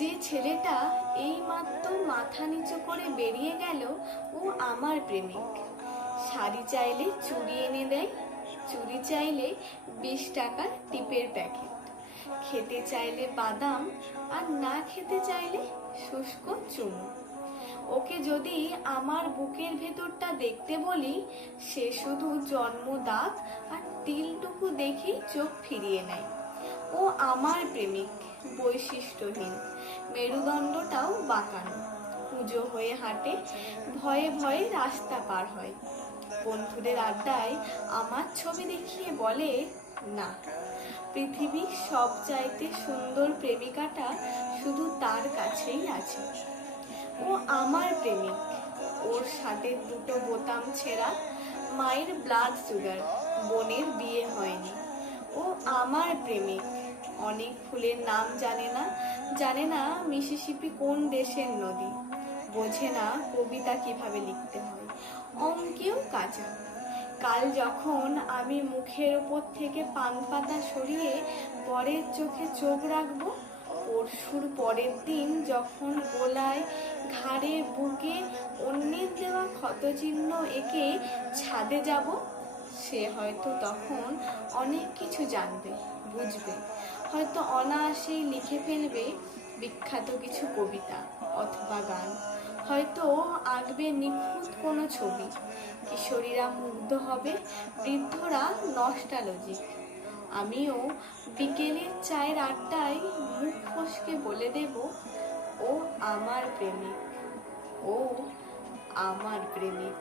যে ছেলেটা এইমাত্র মাথা নিচু করে বেরিয়ে গেল ও আমার প্রেমিক। শাড়ি চাইলে চুড়ি এনে দেয়, চুড়ি চাইলে 20 টাকার টিপের প্যাকেট, খেতে চাইলে বাদাম আর না খেতে চাইলে শুষ্ক চুমু। ওকে যদি আমার বুকের ভেতরটা দেখতে বলি, সে শুধু জন্মদাগ আর তিলটুকু দেখি চোখ ফিরিয়ে নেয়। ও আমার প্রেমিক, বৈশিষ্ট্যহীন, মেরুদণ্ডটাও বাঁকানো, পুজো হয়ে হাঁটে, ভয়ে ভয়ে রাস্তা পার হয়, বন্ধুদের আড্ডায় আমার ছবি দেখিয়ে বলে, না, পৃথিবীর সবচাইতে সুন্দর প্রেমিকাটা শুধু তার কাছেই আছে। ও আমার প্রেমিক, ওর শার্টের দুটো বোতাম ছেঁড়া, মায়ের ব্লাড সুগার, বোনের বিয়ে হয়নি। ও আমার প্রেমিক, অনেক ফুলের নাম জানে না মিসিসিপি কোন দেশের নদী, বোঝে না কবিতা কিভাবে লিখতে হয়, অঙ্কেও কাঁচা। কাল যখন আমি মুখের উপর থেকে পান পাতা সরিয়ে বরের চোখে চোখ রাখবো, পরশুর পরের দিন যখন গোলায়, ঘাড়ে, বুকে অন্যের দেওয়া ক্ষতচিহ্ন এঁকে ছাদে যাব, সে হয়তো তখন অনেক কিছু জানবে, বুঝবে, হয়তো অনায়াসেই লিখে ফেলবে বিখ্যাত কিছু কবিতা অথবা গান, হয়তো আঁকবে নিখুঁত কোনো ছবি। কিশোরীরা মুগ্ধ হবে, বৃদ্ধরা নস্টালজিক। আমিও বিকেলের চায়ের আড্ডায় মুখ ফসকে বলে দেব, ও আমার প্রেমিক, ও আমার প্রেমিক।